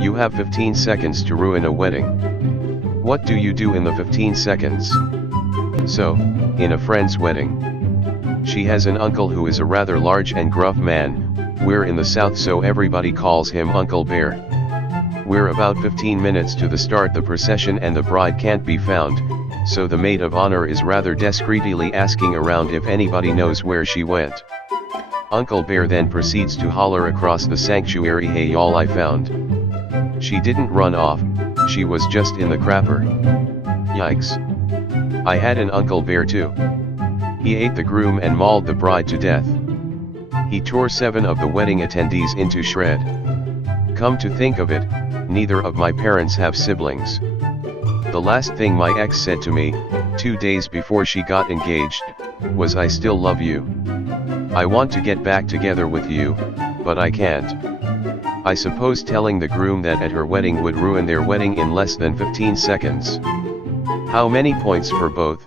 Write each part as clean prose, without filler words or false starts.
You have 15 seconds to ruin a wedding. What do you do in the 15 seconds? So, in a friend's wedding. She has an uncle who is a rather large and gruff man. We're in the south, so everybody calls him Uncle Bear. We're about 15 minutes to the start the procession and the bride can't be found, so the maid of honor is rather discreetly asking around if anybody knows where she went. Uncle Bear then proceeds to holler across the sanctuary, "Hey y'all, I found. She didn't run off, she was just in the crapper." Yikes. I had an Uncle Bear too. He ate the groom and mauled the bride to death. He tore 7 of the wedding attendees into shred. Come to think of it, neither of my parents have siblings. The last thing my ex said to me, 2 days before she got engaged, was, "I still love you. I want to get back together with you, but I can't." I suppose telling the groom that at her wedding would ruin their wedding in less than 15 seconds. How many points for both?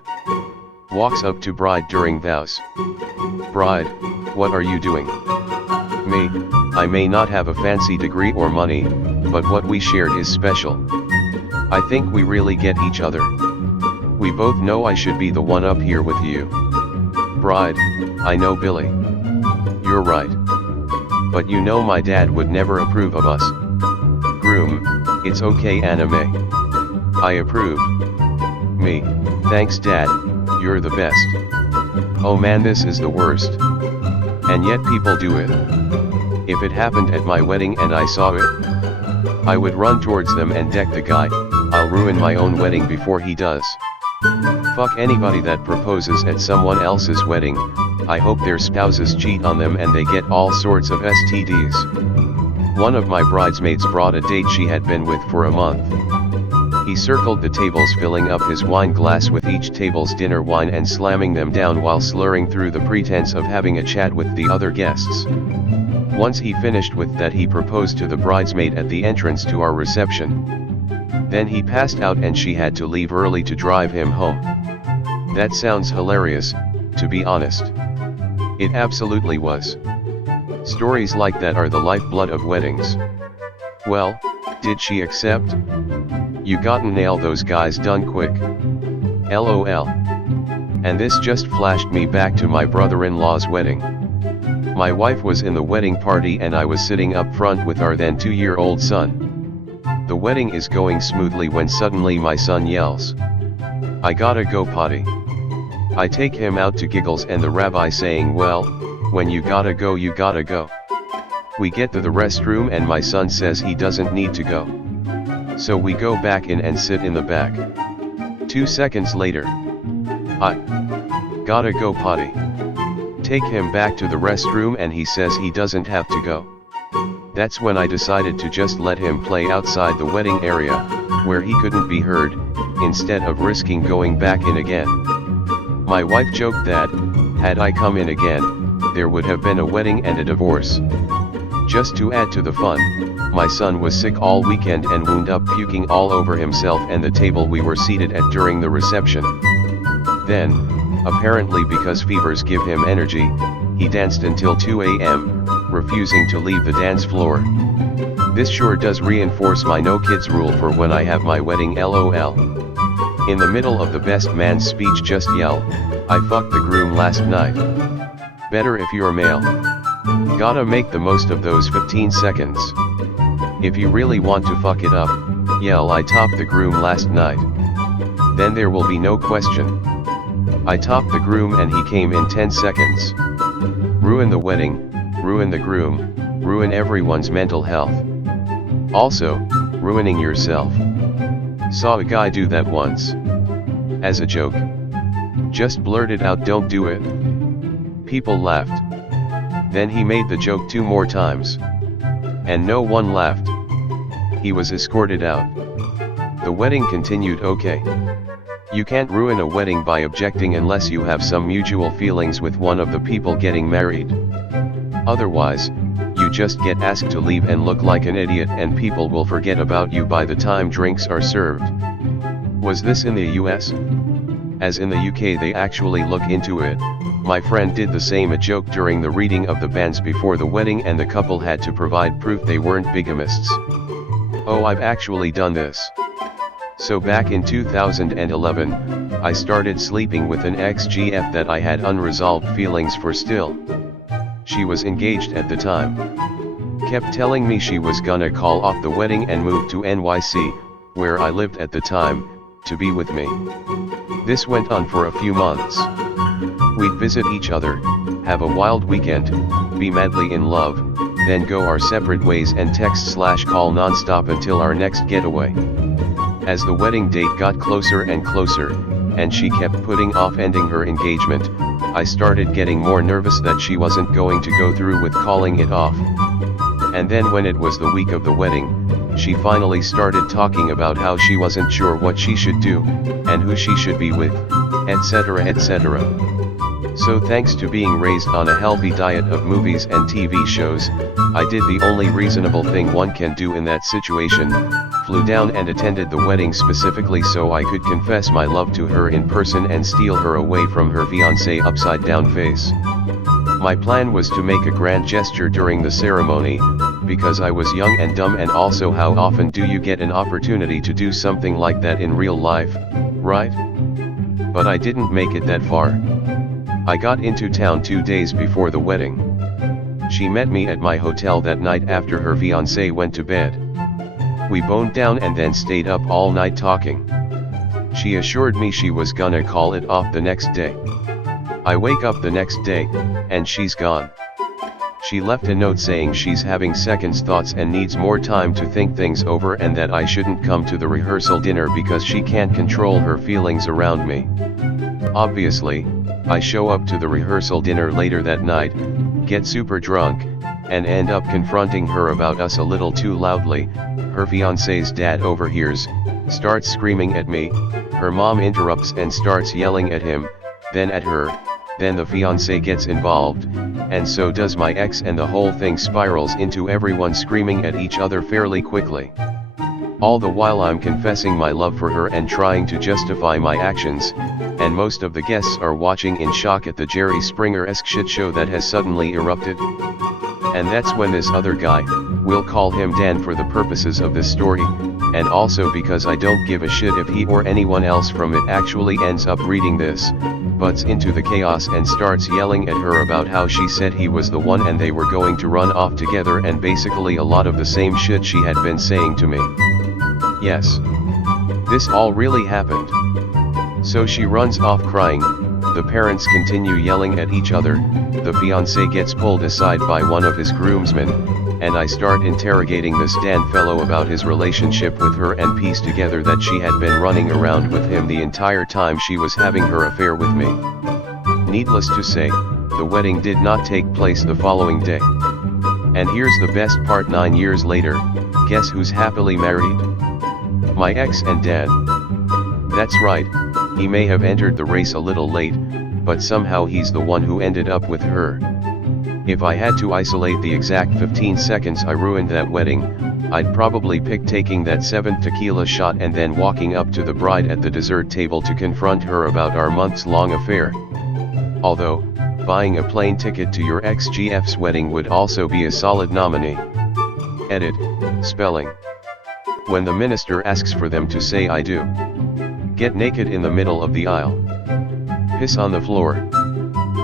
Walks up to bride during vows. "Bride, what are you doing?" "Me, I may not have a fancy degree or money, but what we shared is special. I think we really get each other. We both know I should be the one up here with you." Bride, "I know, Billy. You're right. But you know my dad would never approve of us." Groom, "It's okay, anime. I approve." Me, "Thanks dad, you're the best." Oh man, this is the worst. And yet people do it. If it happened at my wedding and I saw it, I would run towards them and deck the guy. I'll ruin my own wedding before he does. Fuck anybody that proposes at someone else's wedding. I hope their spouses cheat on them and they get all sorts of STDs. One of my bridesmaids brought a date she had been with for a month. He circled the tables, filling up his wine glass with each table's dinner wine and slamming them down while slurring through the pretense of having a chat with the other guests. Once he finished with that, he proposed to the bridesmaid at the entrance to our reception. Then he passed out and she had to leave early to drive him home. That sounds hilarious, to be honest. It absolutely was. Stories like that are the lifeblood of weddings. Well, did she accept? You gotta nail those guys done quick. LOL. And this just flashed me back to my brother-in-law's wedding. My wife was in the wedding party and I was sitting up front with our then 2-year-old son. The wedding is going smoothly when suddenly my son yells, "I gotta go potty." I take him out to giggles and the rabbi saying, "Well, when you gotta go, you gotta go." We get to the restroom and my son says he doesn't need to go. So we go back in and sit in the back. 2 seconds later, "I gotta go potty." Take him back to the restroom and he says he doesn't have to go. That's when I decided to just let him play outside the wedding area, where he couldn't be heard, instead of risking going back in again. My wife joked that, had I come in again, there would have been a wedding and a divorce. Just to add to the fun, my son was sick all weekend and wound up puking all over himself and the table we were seated at during the reception. Then, apparently because fevers give him energy, he danced until 2 a.m., refusing to leave the dance floor. This sure does reinforce my no kids rule for when I have my wedding, LOL. In the middle of the best man's speech just yell, "I fucked the groom last night." Better if you're male. Gotta make the most of those 15 seconds. If you really want to fuck it up, yell, "I topped the groom last night." Then there will be no question. I topped the groom and he came in 10 seconds. Ruin the wedding, ruin the groom, ruin everyone's mental health. Also, ruining yourself. Saw a guy do that once. As a joke. Just blurted out, "Don't do it." People laughed. Then he made the joke 2 more times. And no one laughed. He was escorted out. The wedding continued okay. You can't ruin a wedding by objecting unless you have some mutual feelings with one of the people getting married. Otherwise, you just get asked to leave and look like an idiot and people will forget about you by the time drinks are served. Was this in the US? As in the UK they actually look into it. My friend did the same, a joke during the reading of the bans before the wedding, and the couple had to provide proof they weren't bigamists. Oh, I've actually done this. So back in 2011, I started sleeping with an ex-GF that I had unresolved feelings for still. She was engaged at the time. Kept telling me she was gonna call off the wedding and move to NYC, where I lived at the time, to be with me. This went on for a few months. We'd visit each other, have a wild weekend, be madly in love, then go our separate ways and text/call non-stop until our next getaway. As the wedding date got closer and closer, and she kept putting off ending her engagement, I started getting more nervous that she wasn't going to go through with calling it off. And then when it was the week of the wedding, she finally started talking about how she wasn't sure what she should do, and who she should be with, etc. etc. So thanks to being raised on a healthy diet of movies and TV shows, I did the only reasonable thing one can do in that situation, flew down and attended the wedding specifically so I could confess my love to her in person and steal her away from her fiancé upside down face. My plan was to make a grand gesture during the ceremony, because I was young and dumb, and also how often do you get an opportunity to do something like that in real life, right? But I didn't make it that far. I got into town 2 days before the wedding. She met me at my hotel that night after her fiancé went to bed. We boned down and then stayed up all night talking. She assured me she was gonna call it off the next day. I wake up the next day, and she's gone. She left a note saying she's having second thoughts and needs more time to think things over, and that I shouldn't come to the rehearsal dinner because she can't control her feelings around me. Obviously, I show up to the rehearsal dinner later that night, get super drunk, and end up confronting her about us a little too loudly. Her fiancé's dad overhears, starts screaming at me, her mom interrupts and starts yelling at him, then at her, then the fiancé gets involved, and so does my ex, and the whole thing spirals into everyone screaming at each other fairly quickly. All the while I'm confessing my love for her and trying to justify my actions, and most of the guests are watching in shock at the Jerry Springer-esque shit show that has suddenly erupted. And that's when this other guy, we'll call him Dan for the purposes of this story, and also because I don't give a shit if he or anyone else from it actually ends up reading this, butts into the chaos and starts yelling at her about how she said he was the one and they were going to run off together, and basically a lot of the same shit she had been saying to me. Yes. This all really happened. So she runs off crying, the parents continue yelling at each other, the fiancé gets pulled aside by one of his groomsmen, and I start interrogating this Dan fellow about his relationship with her and piece together that she had been running around with him the entire time she was having her affair with me. Needless to say, the wedding did not take place the following day. And here's the best part: 9 years later, guess who's happily married? My ex and dad. That's right, he may have entered the race a little late, but somehow he's the one who ended up with her. If I had to isolate the exact 15 seconds I ruined that wedding, I'd probably pick taking that 7th tequila shot and then walking up to the bride at the dessert table to confront her about our months-long affair. Although, buying a plane ticket to your ex-GF's wedding would also be a solid nominee. Edit, spelling. When the minister asks for them to say I do. Get naked in the middle of the aisle. Piss on the floor.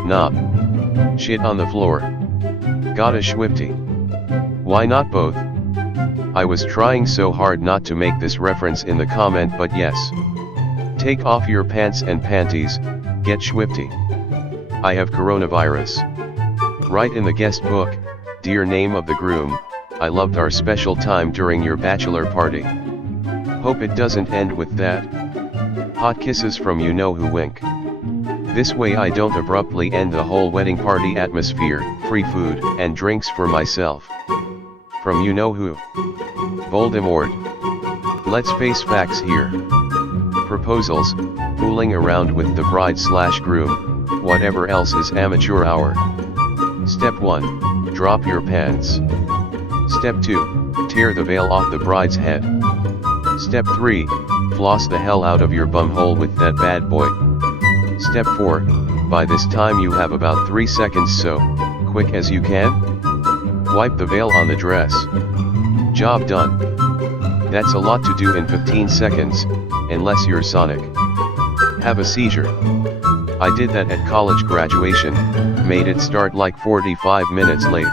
Nah. Shit on the floor. Got a schwifty. Why not both? I was trying so hard not to make this reference in the comment, but yes. Take off your pants and panties, get schwifty. I have coronavirus. Write in the guest book, dear name of the groom, I loved our special time during your bachelor party. Hope it doesn't end with that. Hot kisses from you know who wink. This way I don't abruptly end the whole wedding party atmosphere, free food and drinks for myself. From you know who. Voldemort. Let's face facts here. Proposals, fooling around with the bride/groom, whatever else is amateur hour. Step 1, drop your pants. Step 2, tear the veil off the bride's head. Step 3, floss the hell out of your bumhole with that bad boy. Step 4, by this time you have about 3 seconds, so, quick as you can. Wipe the veil on the dress. Job done. That's a lot to do in 15 seconds, unless you're Sonic. Have a seizure. I did that at college graduation, made it start like 45 minutes late.